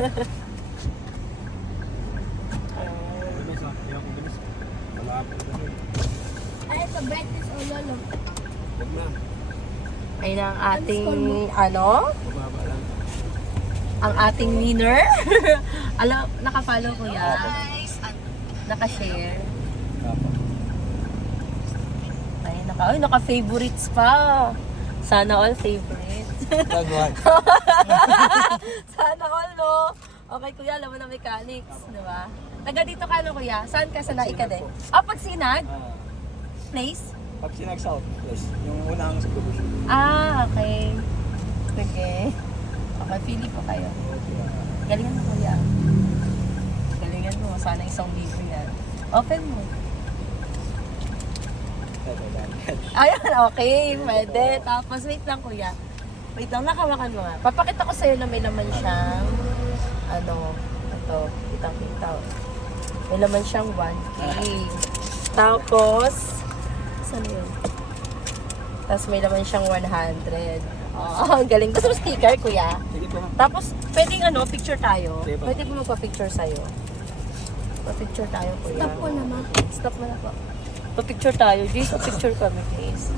Ay, ito, brightness o lolo. Ayun ang ating, ang ating winner. Alam, naka-follow ko yan. Naka-share. Ay, naka-favorites pa. Sana all favorites. Sana all, no? Okay, kuya, alam mo na mechanics, di ba? Taga dito ka, no, kuya? Saan ka sa Naikade? Pagsinag? Place? Pagsinag South Place. Yung unang subdivision. Okay. Sige. Okay, pili po kayo. Galingan mo, kuya. Galingan mo. Sana 1,000 yan. Open mo. Ayan, okay. Pwede. Tapos, wait lang, kuya. Wait lang, nakawakan mo nga. Papakita ko sa'yo na may laman siyang, ito, kitang-kita. May laman siyang 1K. Tapos, saan yun? Tapos may laman siyang 100. Oh, galing. Gusto mo sticker, kuya? Sige po. Tapos, pwedeng picture tayo. Sige po. Pwede ko magpa-picture sa'yo. Pa-picture tayo, kuya. Stop po naman. Stop mo na po. Pa-picture tayo. Jace, pa-picture kami, please.